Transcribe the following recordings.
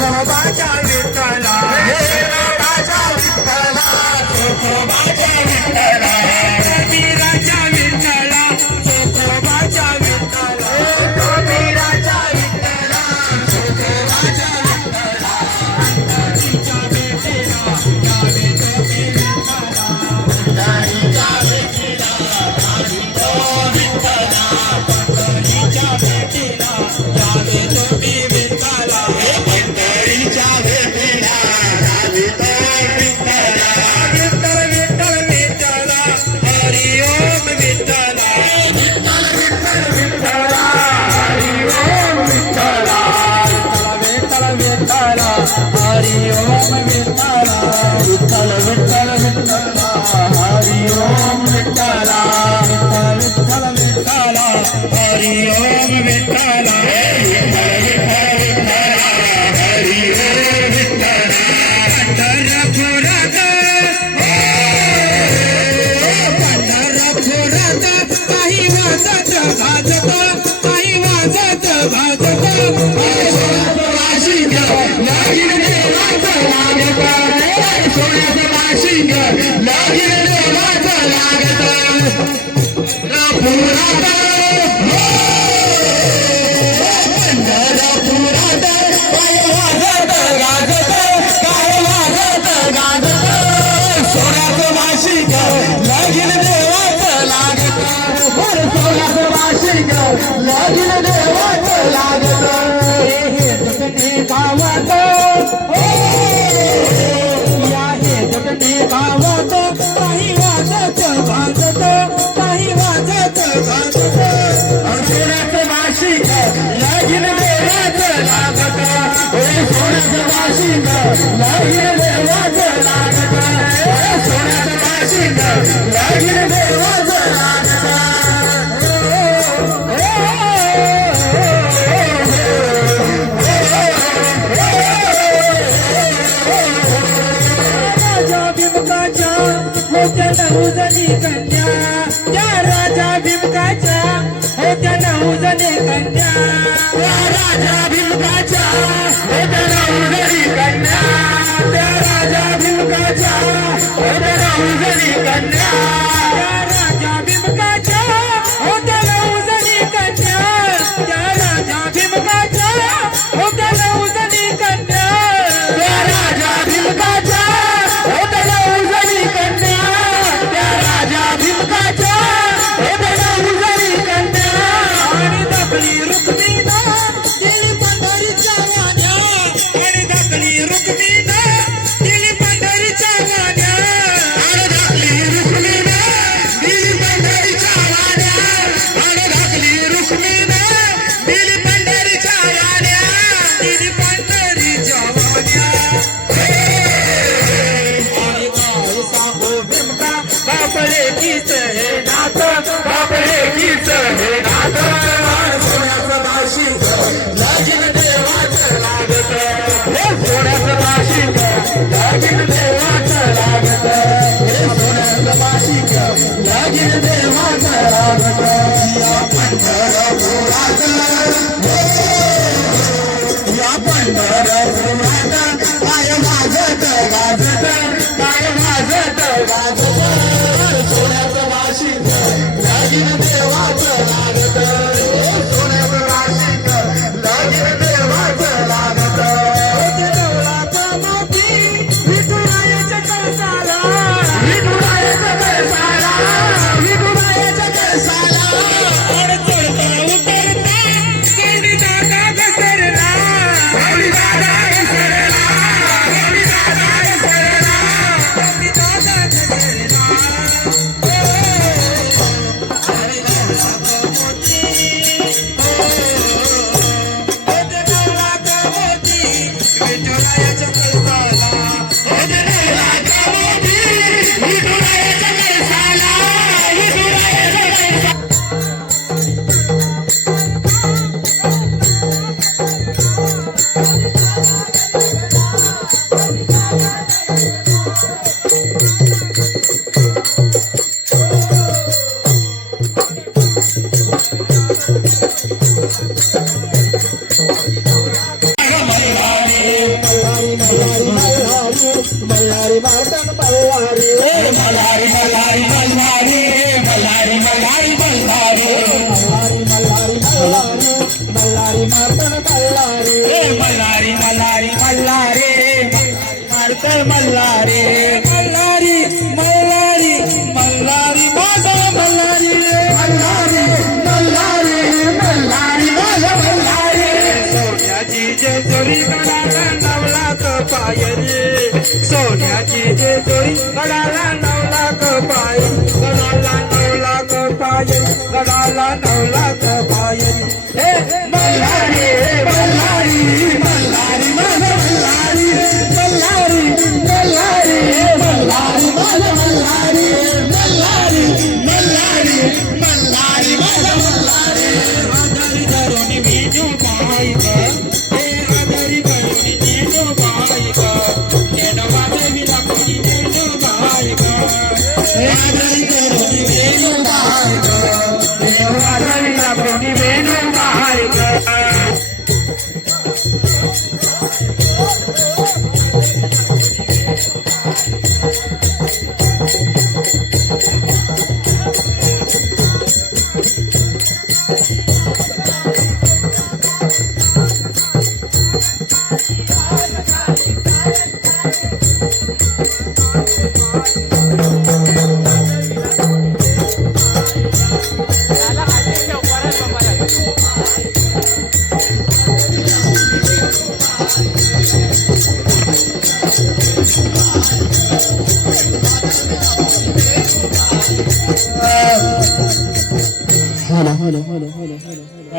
बाबाच्या विठ्ठला नऊजने कन्या त्या राजा भीमकाच्या होत्या नऊजने कन्या त्या राजा भीमकाच्या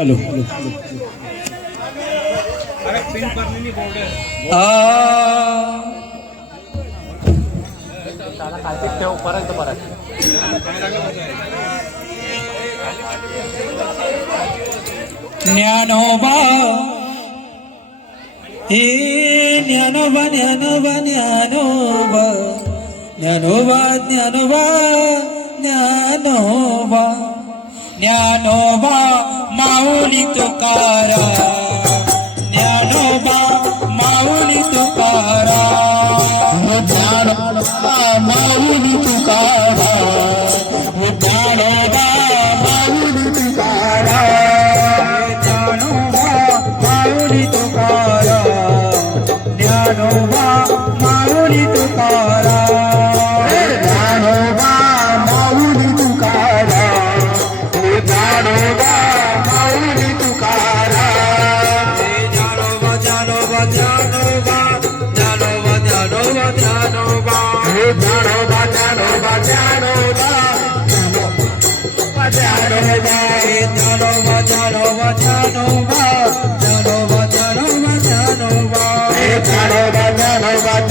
हॅलो ज्ञानोबा. हे ज्ञानोबा ज्ञानोबा ज्ञानोबा. ज्ञानोबा ज्ञानोबा ज्ञानोबा. ज्ञानोबा. জানো বা জানো বা জানো বা জানো বা জানো বা জানো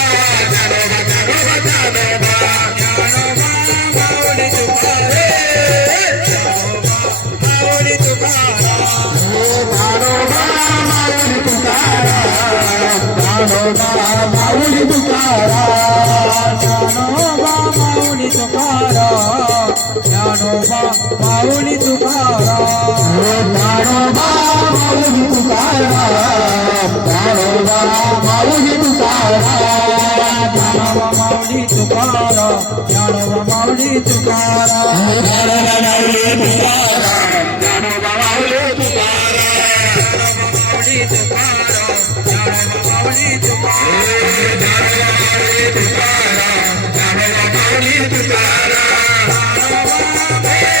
Thank you.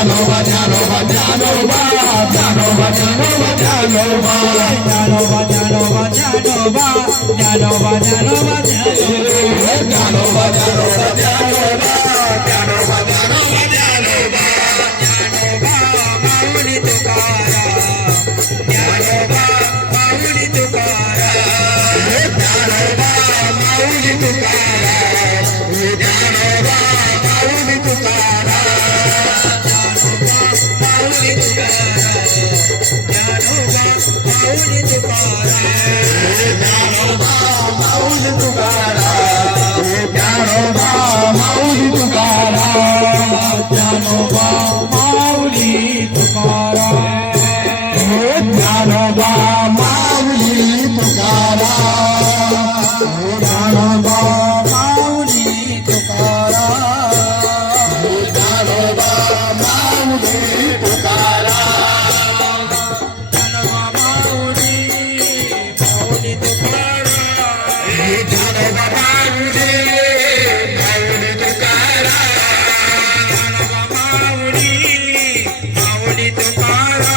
Janova, Janova, Janova, Janova, Janova, Janova, Janova, Yeah. ஓடி துப்பாரா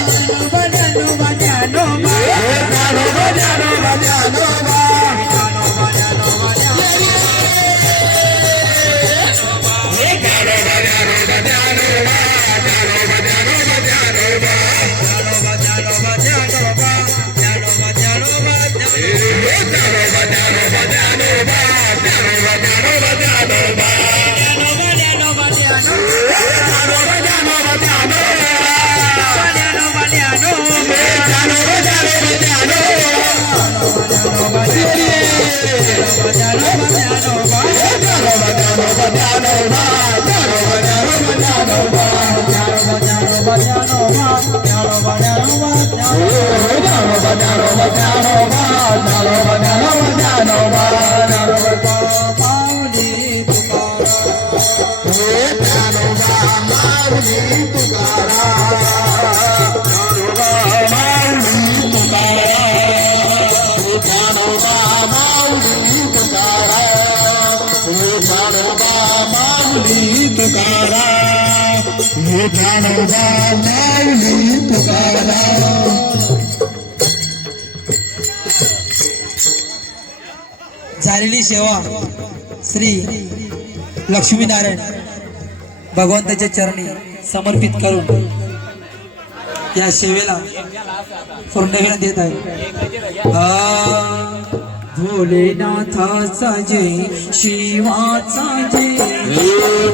लावली तुकारा हे झालेली सेवा श्री लक्ष्मीनारायण भगवंताच्या चरणी समर्पित करून या सेवेला पूर्ण देत आहे. भोलेनाथाचा साजे शिवाचा जय.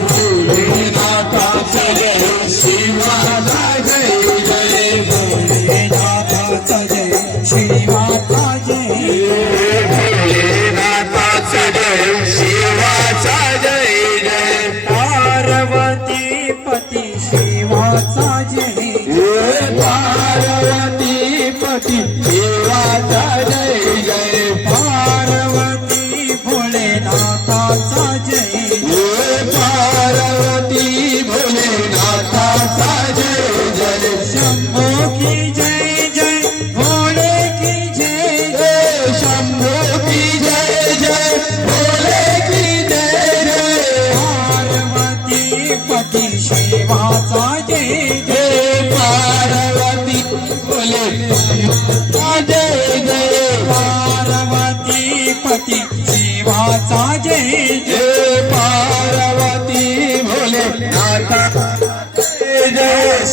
भोलेनाथाचा जय शिवाचा जय जय भोलेनाथाचा जय शिवाचा जय. जय जय पार्वती पती जय जय पार्वती भोले नाथ जय